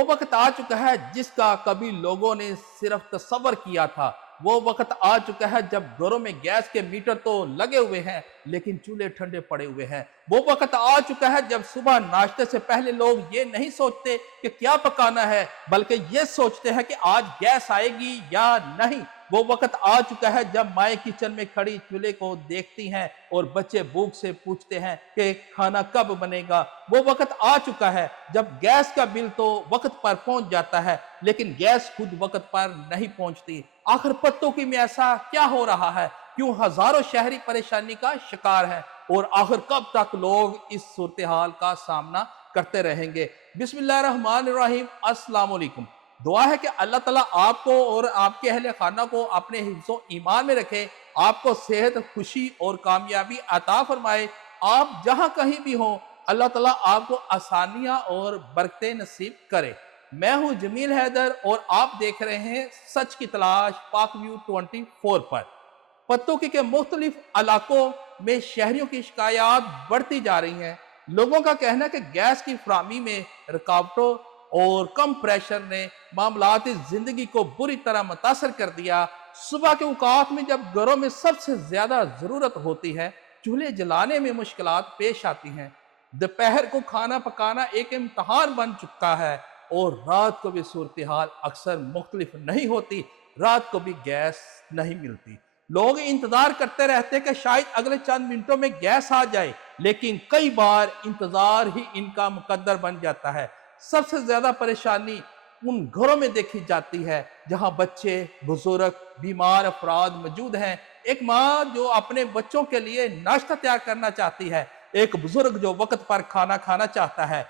وہ وقت آ چکا ہے جس کا کبھی لوگوں نے صرف تصور کیا تھا۔ وہ وقت آ چکا ہے جب گھروں میں گیس کے میٹر تو لگے ہوئے ہیں لیکن چولہے ٹھنڈے پڑے ہوئے ہیں۔ وہ وقت آ چکا ہے جب صبح ناشتے سے پہلے لوگ یہ نہیں سوچتے کہ کیا پکانا ہے، بلکہ یہ سوچتے ہیں کہ آج گیس آئے گی یا نہیں۔ وہ وقت آ چکا ہے جب مائیں کچن میں کھڑی چولہے کو دیکھتی ہیں اور بچے بھوک سے پوچھتے ہیں کہ کھانا کب بنے گا۔ وہ وقت آ چکا ہے جب گیس کا بل تو وقت پر پہنچ جاتا ہے لیکن گیس خود وقت پر نہیں پہنچتی۔ آخر پتوں کی میں ایسا کیا ہو رہا ہے؟ کیوں ہزاروں شہری پریشانی کا شکار ہیں؟ اور آخر کب تک لوگ اس صورتحال کا سامنا کرتے رہیں گے؟ بسم اللہ الرحمن الرحیم۔ السلام علیکم۔ دعا ہے کہ اللہ تعالیٰ آپ کو اور آپ کے اہل خانہ کو اپنے حفظ و ایمان میں رکھے، آپ کو صحت، خوشی اور کامیابی عطا فرمائے۔ آپ جہاں کہیں بھی ہوں، اللہ تعالیٰ آپ کو آسانیاں اور برکتیں نصیب کرے۔ میں ہوں جمیل حیدر اور آپ دیکھ رہے ہیں سچ کی تلاش پاک ویو 24 پر۔ پتوں کے مختلف علاقوں میں شہریوں کی شکایات بڑھتی جا رہی ہیں۔ لوگوں کا کہنا ہے کہ گیس کی فراہمی میں رکاوٹوں اور کم پریشر نے معاملاتی زندگی کو بری طرح متاثر کر دیا۔ صبح کے اوقات میں جب گھروں میں سب سے زیادہ ضرورت ہوتی ہے، چولہے جلانے میں مشکلات پیش آتی ہیں۔ دوپہر کو کھانا پکانا ایک امتحان بن چکا ہے اور رات کو بھی صورتحال اکثر مختلف نہیں ہوتی، رات کو بھی گیس نہیں ملتی۔ لوگ انتظار کرتے رہتے کہ شاید اگلے چند منٹوں میں گیس آ جائے، لیکن کئی بار انتظار ہی ان کا مقدر بن جاتا ہے۔ سب سے زیادہ پریشانی ان گھروں میں دیکھی جاتی ہے جہاں بچے، بزرگ، بیمار افراد موجود ہیں۔ ایک ماں جو اپنے بچوں کے لیے ناشتہ تیار کرنا چاہتی ہے، ایک بزرگ جو وقت پر کھانا کھانا چاہتا ہے،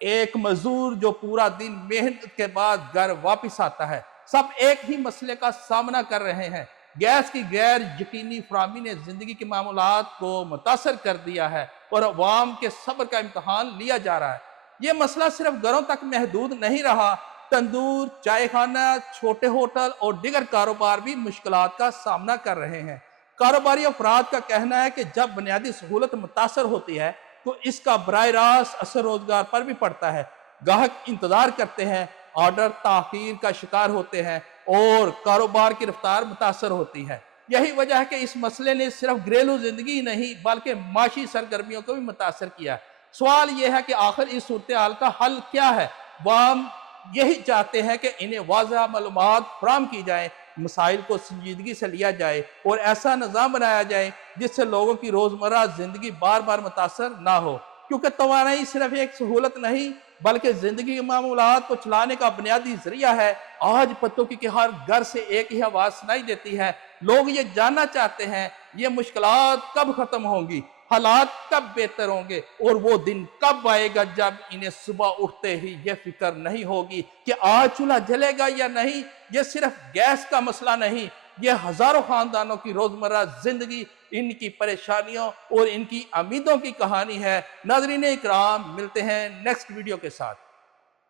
ایک مزدور جو پورا دن محنت کے بعد گھر واپس آتا ہے، سب ایک ہی مسئلے کا سامنا کر رہے ہیں۔ گیس کی غیر یقینی فراہمی نے زندگی کے معاملات کو متاثر کر دیا ہے اور عوام کے صبر کا امتحان لیا جا رہا ہے۔ یہ مسئلہ صرف گھروں تک محدود نہیں رہا، تندور، چائے خانہ، چھوٹے ہوٹل اور دیگر کاروبار بھی مشکلات کا سامنا کر رہے ہیں۔ کاروباری افراد کا کہنا ہے کہ جب بنیادی سہولت متاثر ہوتی ہے تو اس کا براہ راست اثر روزگار پر بھی پڑتا ہے۔ گاہک انتظار کرتے ہیں، آرڈر تاخیر کا شکار ہوتے ہیں اور کاروبار کی رفتار متاثر ہوتی ہے۔ یہی وجہ ہے کہ اس مسئلے نے صرف گھریلو زندگی نہیں بلکہ معاشی سرگرمیوں کو بھی متاثر کیا۔ سوال یہ ہے کہ آخر اس صورتحال کا حل کیا ہے؟ عوام یہی چاہتے ہیں کہ انہیں واضح معلومات فراہم کی جائیں، مسائل کو سنجیدگی سے لیا جائے اور ایسا نظام بنایا جائے جس سے لوگوں کی روزمرہ زندگی بار بار متاثر نہ ہو، کیونکہ توانائی صرف ایک سہولت نہیں بلکہ زندگی کے معاملات کو چلانے کا بنیادی ذریعہ ہے۔ آج پتوں کی ہر گھر سے ایک ہی آواز سنائی دیتی ہے، لوگ یہ جاننا چاہتے ہیں یہ مشکلات کب ختم ہوں گی، حالات کب بہتر ہوں گے اور وہ دن کب آئے گا جب انہیں صبح اٹھتے ہی یہ فکر نہیں ہوگی کہ آج چولہا جلے گا یا نہیں۔ یہ صرف گیس کا مسئلہ نہیں، یہ ہزاروں خاندانوں کی روزمرہ زندگی، ان کی پریشانیوں اور ان کی امیدوں کی کہانی ہے۔ ناظرین اکرام، ملتے ہیں نیکسٹ ویڈیو کے ساتھ۔